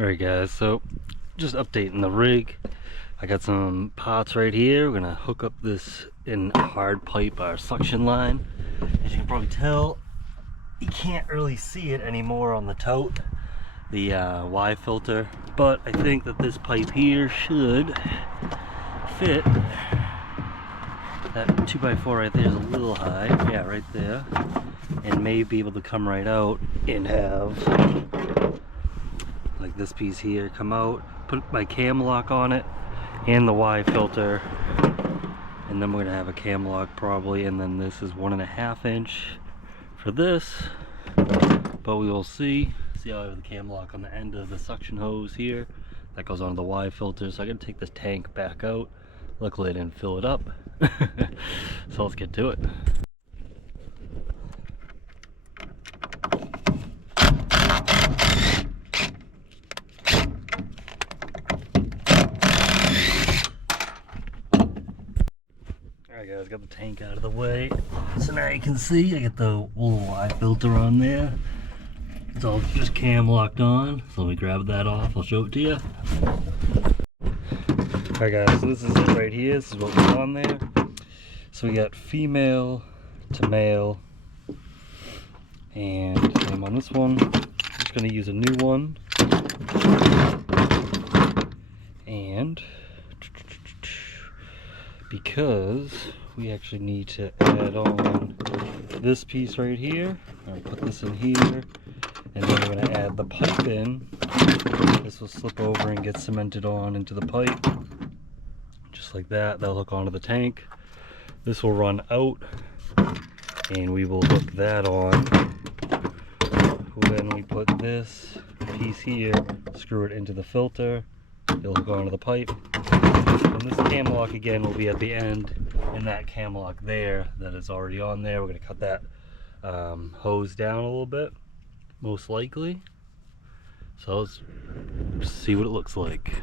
Alright guys, so just updating the rig. I got some parts right here. We're gonna hook up this in hard pipe, our suction line. As you can probably tell, you can't really see it anymore on the tote, the Y filter, but I think that this pipe here should fit. That 2x4 right there is a little high, yeah, right there, and may be able to come right out and have like this piece here come out, put my cam lock on it and the Y filter, and then we're gonna have a cam lock probably, and then this is 1.5 inch for this, but we will see how I have the cam lock on the end of the suction hose here that goes onto the Y filter. So I gotta take this tank back out. Luckily I didn't fill it up. So let's get to it. Alright guys, got the tank out of the way. So now you can see I got the little Y filter on there. It's all just cam locked on. So let me grab that off, I'll show it to you. Alright guys, so this is it right here. This is what was on there. So we got female to male, and I'm on this one. I'm just going to use a new one. And because we actually need to add on this piece right here, I'll put this in here, and then we're going to add the pipe in. This will slip over and get cemented on into the pipe. Just like that. That'll hook onto the tank. This will run out and we will hook that on. Then we put this piece here, screw it into the filter, it'll hook onto the pipe. And this cam lock again will be at the end, and that cam lock there that is already on there, we're going to cut that hose down a little bit, most likely. So let's see what it looks like.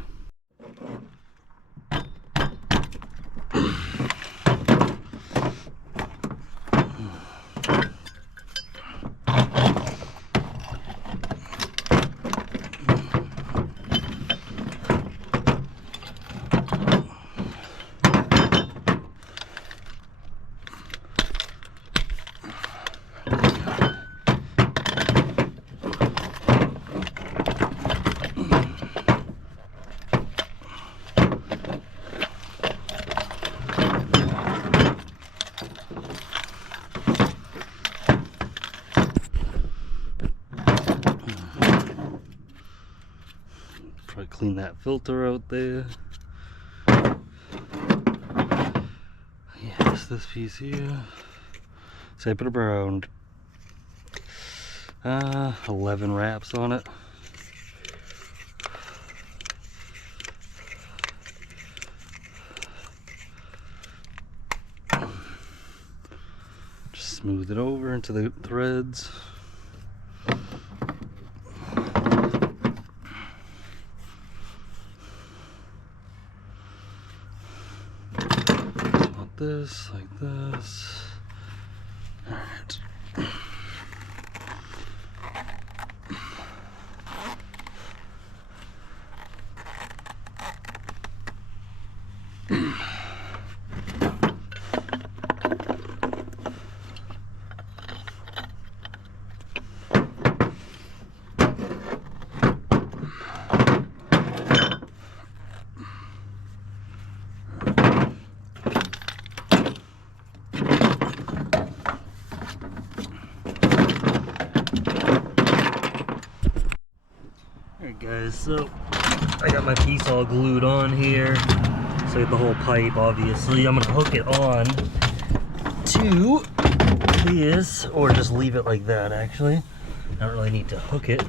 Clean that filter out there. Yes, this piece here. So I put around 11 wraps on it. Just smooth it over into the threads. This like this. All right. Alright guys, so I got my piece all glued on here. So I got the whole pipe, obviously. I'm gonna hook it on to this, or just leave it like that actually. I don't really need to hook it.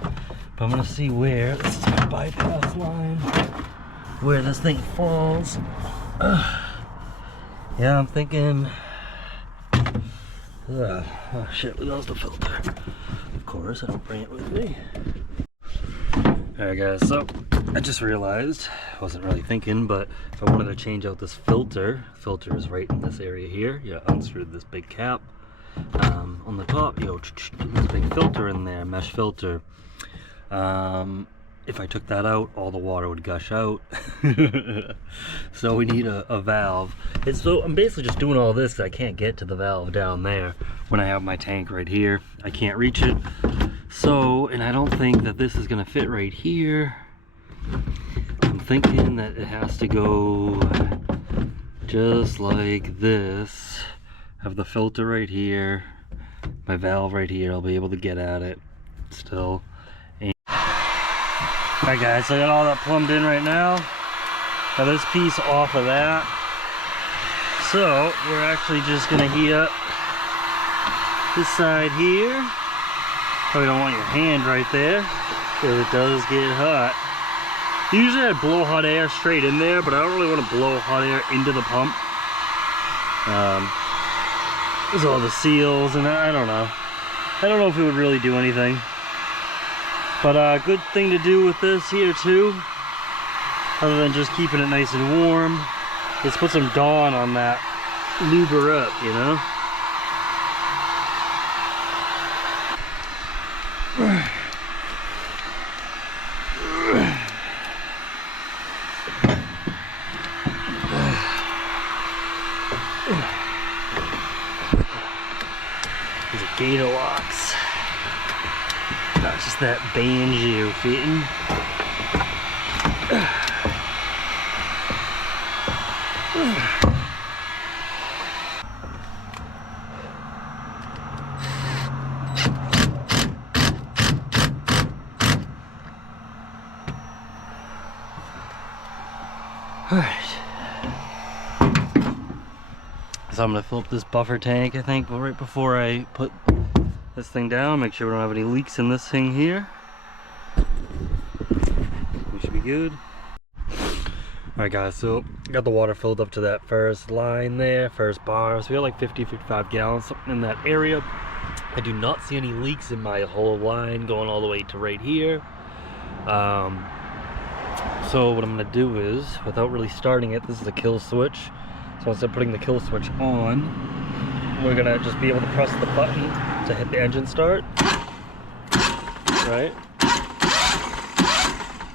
But I'm gonna see where, this is my bypass line, where this thing falls. Yeah, I'm thinking, oh shit, we lost the filter. Of course, I don't bring it with me. Alright guys, so I just realized, I wasn't really thinking, but if I wanted to change out this filter is right in this area here. You unscrewed this big cap. On the top, you go, there's a big filter in there, mesh filter. If if I took that out, all the water would gush out. So we need a valve. And so I'm basically just doing all this because I can't get to the valve down there when I have my tank right here. I can't reach it. So, and I don't think that this is gonna fit right here. I'm thinking that it has to go just like this. Have the filter right here, my valve right here. I'll be able to get at it still. Alright guys, so I got all that plumbed in right now. Got this piece off of that. So we're actually just gonna heat up this side here. Probably don't want your hand right there, because it does get hot. Usually I blow hot air straight in there, but I don't really want to blow hot air into the pump. There's all the seals, and I don't know. I don't know if it would really do anything. But a good thing to do with this here too, other than just keeping it nice and warm, is put some Dawn on that. Lube her up, you know? These are gator locks. Not just that banjo fitting. Alright. So I'm gonna fill up this buffer tank, I think, right before I put this thing down. Make sure we don't have any leaks in this thing here. We should be good. Alright guys, so got the water filled up to that first line there, first bar. So we got like 50-55 gallons, something in that area. I do not see any leaks in my whole line going all the way to right here. So what I'm gonna do is, without really starting it, this is a kill switch. So instead of putting the kill switch on, we're gonna just be able to press the button to hit the engine start, right?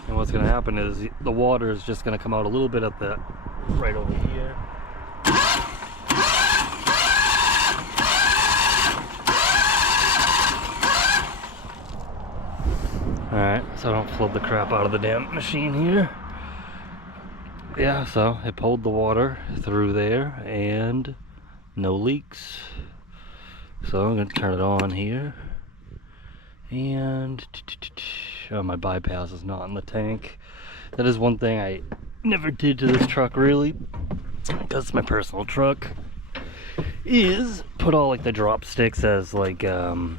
And what's gonna happen is the water is just gonna come out a little bit at the, right over here. Alright, so I don't flood the crap out of the damn machine here. Yeah, so it pulled the water through there and no leaks. So I'm going to turn it on here. And oh, my bypass is not in the tank. That is one thing I never did to this truck really, because it's my personal truck, is put all like the drop sticks as like, you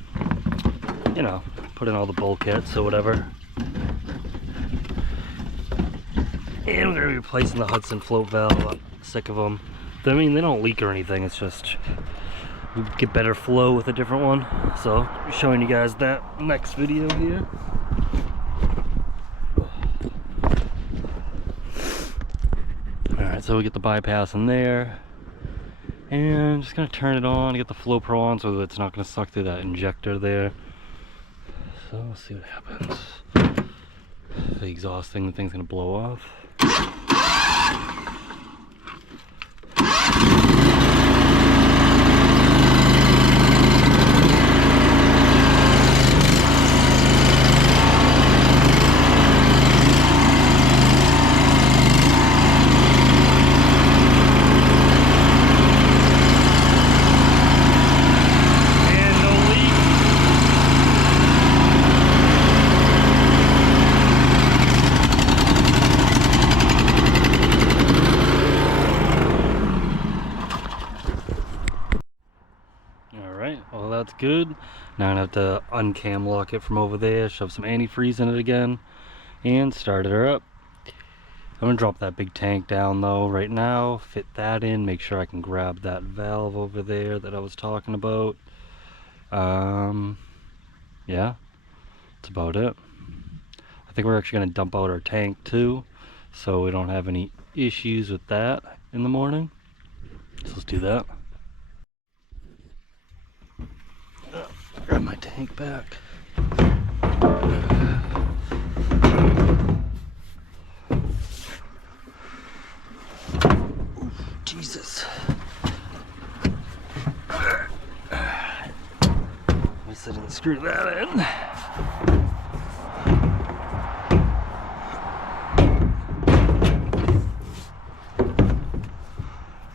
know, put in all the bulkheads or whatever. And we're going to be replacing the Hudson float valve. I'm sick of them. I mean, they don't leak or anything. It's just we get better flow with a different one. So, I'll be showing you guys that next video here. Alright, so we get the bypass in there. And just going to turn it on, get the flow pro on so that it's not going to suck through that injector there. So, let's see what happens. The exhaust thing, the thing's going to blow off. Well, that's good. Now I'm gonna have to uncam lock it from over there, shove some antifreeze in it again, and start her up. I'm gonna drop that big tank down though right now, fit that in, make sure I can grab that valve over there that I was talking about. Yeah, that's about it. I think we're actually gonna dump out our tank too, so we don't have any issues with that in the morning. So let's do that. Grab my tank back. screw that in.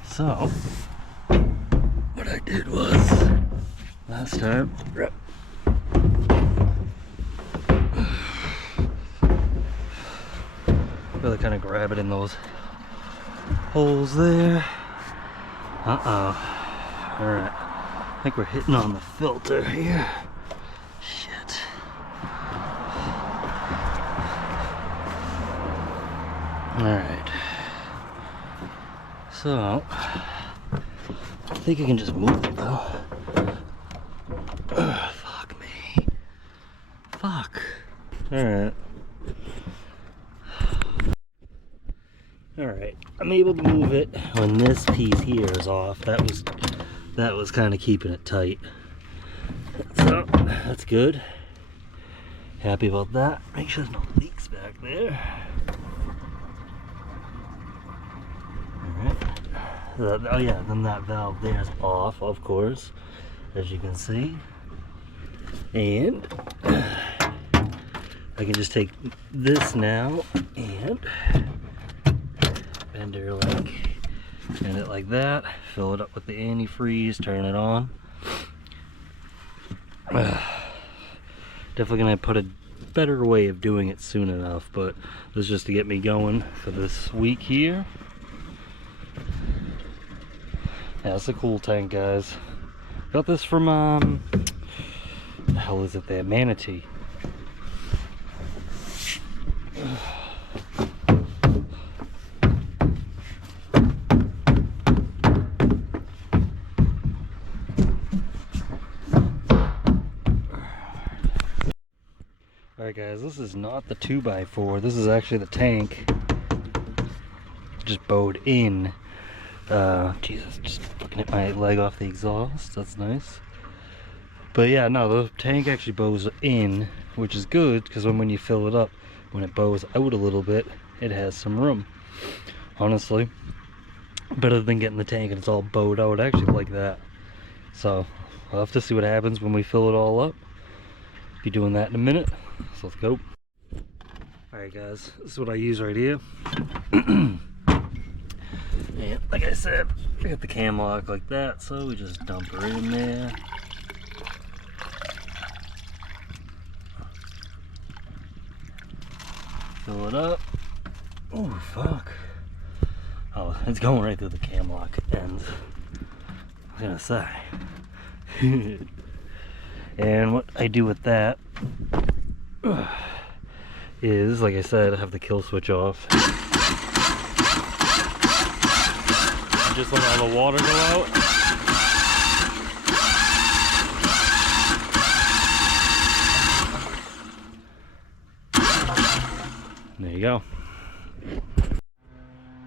So, what I did was, last time, really kind of grab it in those holes there. Alright, I think we're hitting on the filter here. Shit. Alright. So, I think I can just move it though. Fuck me. Fuck. Alright. Alright, I'm able to move it when this piece here is off. That was kind of keeping it tight. So, that's good. Happy about that. Make sure there's no leaks back there. Alright. Oh yeah, then that valve there is off, of course, as you can see. And I can just take this now and bend it like that, fill it up with the antifreeze, turn it on. Definitely gonna put a better way of doing it soon enough, but this is just to get me going for this week here. Yeah, it's a cool tank, guys. Got this from the hell is it there? Manatee. Alright guys, this is not the 2x4, this is actually the tank. Just bowed in. Jesus, just fucking hit my leg off the exhaust, that's nice. But yeah, no, the tank actually bows in, which is good, because when you fill it up, when it bows out a little bit, it has some room. Honestly, better than getting the tank and it's all bowed out. I actually like that. So, I'll have to see what happens when we fill it all up. Be doing that in a minute, so let's go. Alright guys, this is what I use right here. And like I said, I got the cam lock like that, so we just dump her in there. Fill it up. Oh fuck. Oh, it's going right through the cam lock ends. I was gonna say. And what I do with that is, like I said, I have the kill switch off. And just let all the water go out. There you go.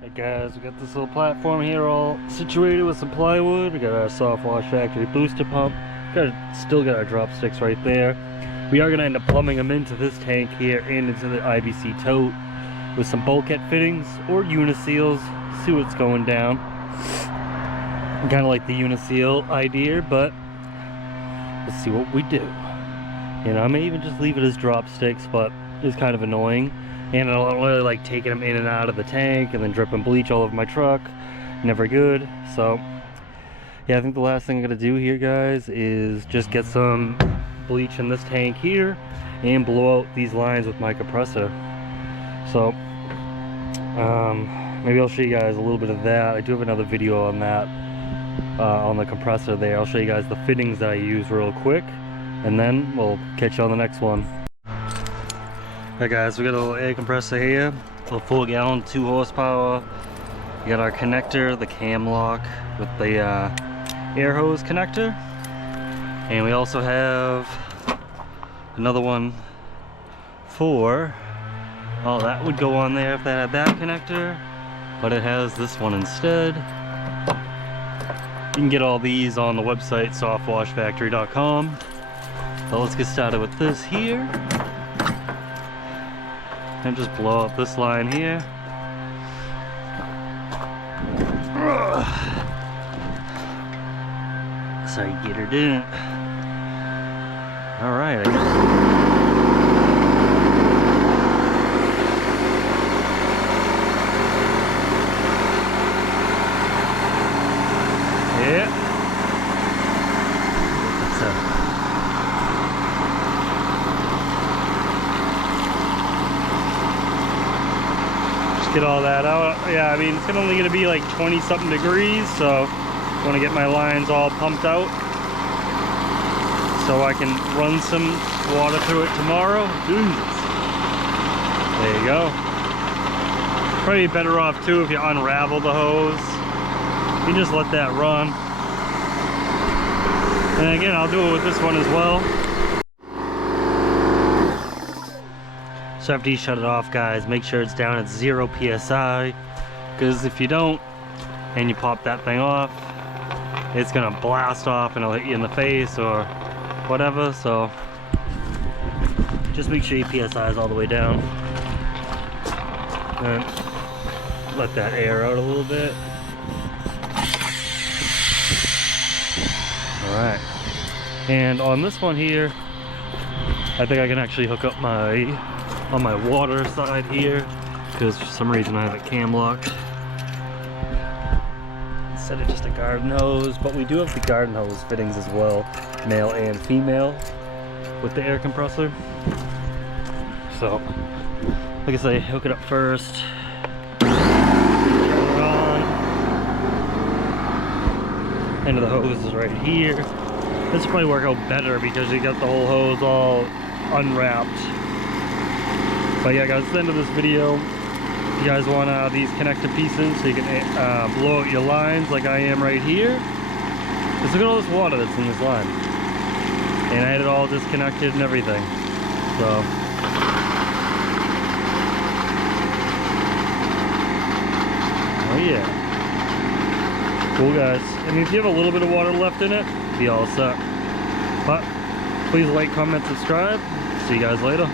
Hey guys, we got this little platform here all situated with some plywood. We got our Soft Wash Factory booster pump. Still got our drop sticks right there. We are going to end up plumbing them into this tank here and into the IBC tote with some bulkhead fittings or uniseals. See what's going down. Kind of like the uniseal idea, but let's see what we do. You know, I may even just leave it as drop sticks, but it's kind of annoying. And I don't really like taking them in and out of the tank and then dripping bleach all over my truck. Never good. So yeah, I think the last thing I'm gonna do here, guys, is just get some bleach in this tank here and blow out these lines with my compressor. So maybe I'll show you guys a little bit of that. I do have another video on that, on the compressor there. I'll show you guys the fittings that I use real quick, and then we'll catch you on the next one. Alright guys, we got a little air compressor here, a little 4 gallon, 2 horsepower. We got our connector, the cam lock with the air hose connector, and we also have another one for, oh, that would go on there if that had that connector, but it has this one instead. You can get all these on the website softwashfactory.com. So let's get started with this here and just blow up this line here. Sorry, get her down. All right. Yeah. Just get all that out. Yeah, I mean, it's only going to be like 20 something degrees, so I want to get my lines all pumped out so I can run some water through it tomorrow. Jesus. There you go. Probably better off too if you unravel the hose. You just let that run. And again, I'll do it with this one as well. So after you shut it off, guys, make sure it's down at 0 psi, because if you don't and you pop that thing off, it's gonna blast off and it'll hit you in the face or whatever. So just make sure your psi is all the way down and let that air out a little bit. All right, and on this one here, I think I can actually hook up on my water side here, because for some reason I have it cam locked instead of just a garden hose. But we do have the garden hose fittings as well, male and female, with the air compressor. So like I say, hook it up first, turn it on. End of the hose is right here. This will probably work out better because you got the whole hose all unwrapped. But yeah, guys, that's the end of this video. If you guys want these connector pieces so you can blow out your lines like I am right here. Just look at all this water that's in this line. And I had it all disconnected and everything. So oh yeah. Cool, guys. I mean, if you have a little bit of water left in it, be all set. But please like, comment, subscribe. See you guys later.